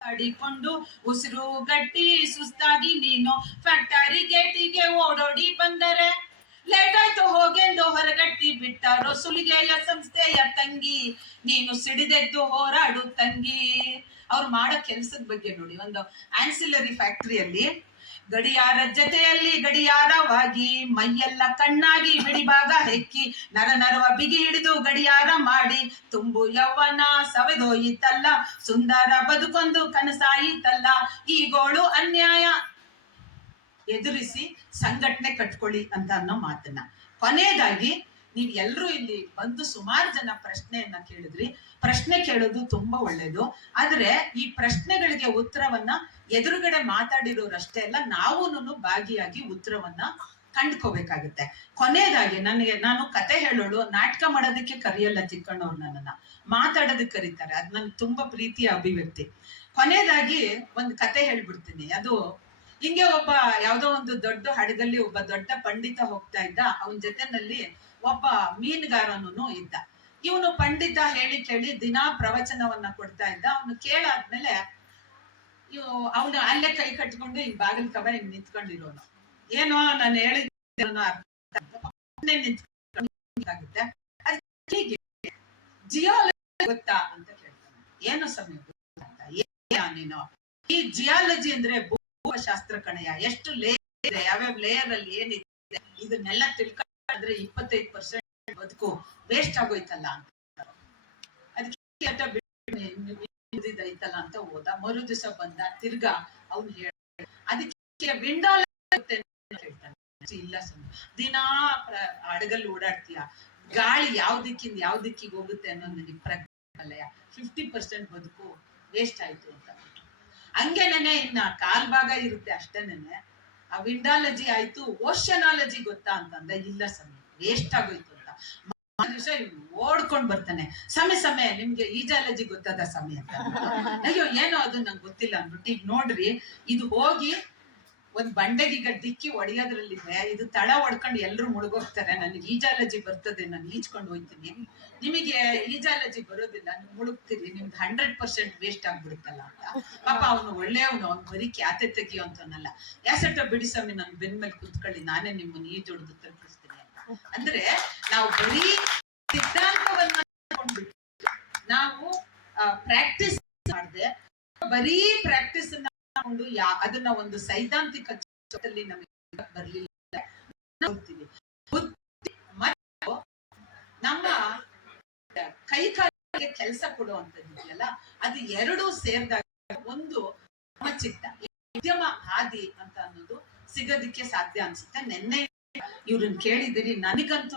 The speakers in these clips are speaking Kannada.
ಅಡಿಕೊಂಡು ಉಸಿರು ಗಟ್ಟಿ ಸುಸ್ತಾಗಿ ನೀನು ಫ್ಯಾಕ್ಟರಿ ಗೇಟಿಗೆ ಓಡೋಡಿ ಬಂದರೆ ಲೇಟ್ ಆಯ್ತು ಹೋಗೆಂದು ಹೊರಗಟ್ಟಿ ಬಿಟ್ಟಾರೋ ಸುಲಿಗೆಯ ಸಂಸ್ಥೆಯ ತಂಗಿ ನೀನು ಸಿಡಿದೆದ್ದು ಹೋರಾಡು ತಂಗಿ. ಅವ್ರು ಮಾಡೋ ಕೆಲ್ಸದ ಬಗ್ಗೆ ನೋಡಿ, ಒಂದು ಆನ್ಸಿಲರಿ ಫ್ಯಾಕ್ಟರಿಯಲ್ಲಿ ಗಡಿಯಾರ ಜೊತೆಯಲ್ಲಿ ಗಡಿಯಾರವಾಗಿ ಮೈಯೆಲ್ಲ ಕಣ್ಣಾಗಿ ಬಿಡಿಭಾಗ ಹೆಕ್ಕಿ ನರ ನರವ ಬಿಗಿ ಹಿಡಿದು ಗಡಿಯಾರ ಮಾಡಿ ತುಂಬು ಯೌವನ ಸವೆದೋಯಿತಲ್ಲ, ಸುಂದರ ಬದುಕೊಂದು ಕನಸಾಯಿತಲ್ಲ, ಈ ಗೋಳು ಅನ್ಯಾಯ ಎದುರಿಸಿ ಸಂಘಟನೆ ಕಟ್ಕೊಳ್ಳಿ ಅಂತ ಅನ್ನೋ ಮಾತನ್ನ. ಕೊನೆಯದಾಗಿ ನೀವ್ ಎಲ್ರೂ ಇಲ್ಲಿ ಬಂದು ಸುಮಾರು ಜನ ಪ್ರಶ್ನೆಯನ್ನ ಕೇಳಿದ್ರಿ. ಪ್ರಶ್ನೆ ಕೇಳೋದು ತುಂಬಾ ಒಳ್ಳೇದು, ಆದ್ರೆ ಈ ಪ್ರಶ್ನೆಗಳಿಗೆ ಉತ್ತರವನ್ನ ಎದುರುಗಡೆ ಮಾತಾಡಿರೋರಷ್ಟೇ ಅಲ್ಲ, ನಾವೂನು ಭಾಗಿಯಾಗಿ ಉತ್ತರವನ್ನ ಕಂಡ್ಕೋಬೇಕಾಗುತ್ತೆ. ಕೊನೆಯದಾಗಿ ನಾನು ಕತೆ ಹೇಳೋಳು, ನಾಟಕ ಮಾಡೋದಕ್ಕೆ ಕರೆಯಲ್ಲ ಚಿಕ್ಕಣ್ಣವ್ರು, ನನ್ನನ್ನ ಮಾತಾಡೋದಕ್ಕೆ ಕರೀತಾರೆ. ಅದ್ ನನ್ ತುಂಬಾ ಪ್ರೀತಿಯ ಅಭಿವ್ಯಕ್ತಿ. ಕೊನೆಯದಾಗಿ ಒಂದ್ ಕತೆ ಹೇಳ್ಬಿಡ್ತೀನಿ. ಅದು ಹಿಂಗೆ ಒಬ್ಬ ಯಾವ್ದೋ ಒಂದು ದೊಡ್ಡ ಹಡಗಲ್ಲಿ ಒಬ್ಬ ದೊಡ್ಡ ಪಂಡಿತ ಹೋಗ್ತಾ ಇದ್ದ. ಅವನ ಜೊತೆನಲ್ಲಿ ಒಬ್ಬ ಮೀನುಗಾರನು ಇದ್ದ. ಇವನು ಪಂಡಿತ ಹೇಳಿ ಕೇಳಿ ದಿನಾ ಪ್ರವಚನವನ್ನ ಕೊಡ್ತಾ ಇದ್ದ. ಅವನು ಕೇಳಾದ್ಮೇಲೆ ಅವನು ಅಲ್ಲೇ ಕೈ ಕಟ್ಕೊಂಡು ಹಿಂಗ್ ಬಾಗಿಲು ಕವ ಹಿಂಗ್ ನಿಂತ್ಕೊಂಡಿರೋನು. ಏನೋ ನಾನು ಹೇಳಿದ ನಿಂತ್ಕಾಗುತ್ತೆ. ಹೀಗೆ ಜಿಯಾಲಜಿ ಗೊತ್ತಾ ಅಂತ ಕೇಳ್ತಾನೆ. ಏನು ಸಮಯ ನೀನು ಈ ಜಿಯಾಲಜಿ ಅಂದ್ರೆ ಭೂಶಾಸ್ತ್ರ ಕಣಯ್ಯ, ಎಷ್ಟು ಲೇಯರ್ ಇದೆ, ಯಾವ್ಯಾವ ಲೇಯರ್ ಅಲ್ಲಿ ಏನಿದೆ ಇದನ್ನೆಲ್ಲ ತಿಳ್ಕೊಂಡ್ರೆ 25% ಬದುಕು ವೇಸ್ಟ್ ಆಗೋಯ್ತಲ್ಲ ಅಂತ. ಅದಕ್ಕೆ ಐತಲ್ಲ ಅಂತ ಹೋದ. ಮರು ದಿವಸ ಬಂದ, ತಿರ್ಗಾ ಅವ್ನು ಹೇಳ ಅದಕ್ಕೆ ವಿಂಡೋಲ್ ಹೇಳ್ತಾನೆ. ಇಲ್ಲ ಸುಮ್ಮನೆ ದಿನಾ ಹಡಗಲ್ಲಿ ಓಡಾಡ್ತೀಯ, ಗಾಳಿ ಯಾವ ದಿಕ್ಕಿಗೆ ಹೋಗುತ್ತೆ ಅನ್ನೋದು ನನಗೆ ಪ್ರಜ್ಞೆ. 50% ಬದುಕು ವೇಸ್ಟ್ ಆಯ್ತು ಅಂತ. ಹಂಗೇನೆ ಇನ್ನ ಕಾಲ್ಭಾಗ ಇರುತ್ತೆ ಅಷ್ಟೇನೆ. ಆ ವಿಂಡಾಲಜಿ ಆಯ್ತು, ಓಷನಾಲಜಿ ಗೊತ್ತಾ ಅಂತಂದ. ಇಲ್ಲ ಸಮಯ ವೇಸ್ಟ್ ಆಗೋಯ್ತು ಅಂತ. ದಿವಸ ಓಡ್ಕೊಂಡ್ ಬರ್ತಾನೆ. ಸಮಯ ನಿಮ್ಗೆ ಈಜಾಲಜಿ ಗೊತ್ತದ ಸಮಯ ಅಂತ. ಅಯ್ಯೋ ಏನೋ ಅದು ನಂಗೆ ಗೊತ್ತಿಲ್ಲ ಅಂದ್ಬಿಟ್ಟು, ಈಗ ನೋಡ್ರಿ ಇದು ಹೋಗಿ ಒಂದ್ ಬಂಡೆಗೀಗ ದಿಕ್ಕಿ ಹೊಡೆಯೋದ್ರಲ್ಲಿದೆ, ಇದು ತಳ ಹೊಡ್ಕೊಂಡು ಎಲ್ರು ಮುಳುಗೋಗ್ತಾರೆ. ನನಗೆ ಈಜಾಲಜಿ ಬರ್ತದೆ, ನಾನು ಈಜ್ಕೊಂಡು ಹೋಗ್ತೀನಿ. ನಿಮಗೆ ಈಜಾಲಜಿ ಬರೋದಿಲ್ಲ, ನೀವು ಮುಳುಗ್ತೀರಿ, ನಿಮ್ದು 100% ವೇಸ್ಟ್ ಆಗ್ಬಿಡುತ್ತಲ್ಲ ಅಂತ. ಪಾಪ ಅವನು ಒಳ್ಳೆಯವನು, ಅವ್ನು ಬರೀ ಖ್ಯಾತೆ ತೆಗಿಯೋ ಅಂತನಲ್ಲ. ಯಾಸಟ ಬಿಡಿ ಸ್ವಾಮಿ, ನನ್ ಬೆನ್ ಮೇಲೆ ಕುತ್ಕೊಳ್ಳಿ, ನಾನೇ ನಿಮ್ಮನ್ನ ಈಜೊಡ್ದು ತಲುಪಿಸ್ತೀನಿ ಅಂತ. ಅಂದ್ರೆ ನಾವು ಬರೀ ಸಿದ್ಧಾಂತವನ್ನ ನಾವು ಪ್ರಾಕ್ಟೀಸ್ ಮಾಡದೆ, ಬರೀ ಪ್ರಾಕ್ಟೀಸ್ ಅದನ್ನ ಒಂದು ಸೈದ್ಧಾಂತಿಕ ನಮಗೆ ಬರ್ಲಿಲ್ಲ. ನಮ್ಮ ಕೈ ಕಾಲಿಗೆ ಕೆಲಸ ಕೊಡುವಂತದ್ದಿದೆಯಲ್ಲ, ಅದು ಎರಡೂ ಸೇರಿದಾಗ ಒಂದು ಚಿತ್ತ ಉದ್ಯಮ ಹಾದಿ ಅಂತ ಅನ್ನೋದು ಸಿಗೋದಿಕ್ಕೆ ಸಾಧ್ಯ ಅನ್ಸುತ್ತೆ. ನೆನ್ನೆ ಇವ್ರನ್ನ ಕೇಳಿದಿರಿ, ನನಗಂತೂ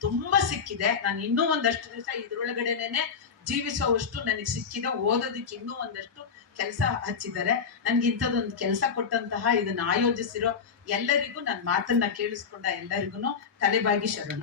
ತುಂಬಾ ಸಿಕ್ಕಿದೆ. ನಾನು ಇನ್ನೂ ಒಂದಷ್ಟು ದಿವಸ ಇದ್ರೊಳಗಡೆನೆ ಜೀವಿಸುವಷ್ಟು ನನಗೆ ಸಿಕ್ಕಿದೆ. ಓದೋದಿಕ್ಕೆ ಇನ್ನೂ ಒಂದಷ್ಟು ಕೆಲಸ ಹಚ್ಚಿದ್ದಾರೆ. ನನ್ಗೆ ಇಂಥದ್ದೊಂದು ಕೆಲಸ ಕೊಟ್ಟಂತಹ, ಇದನ್ನ ಆಯೋಜಿಸಿರೋ ಎಲ್ಲರಿಗೂ, ನನ್ನ ಮಾತನ್ನ ಕೇಳಿಸ್ಕೊಂಡ ಎಲ್ಲರಿಗೂ ತಲೆಬಾಗಿ ಶರಣ.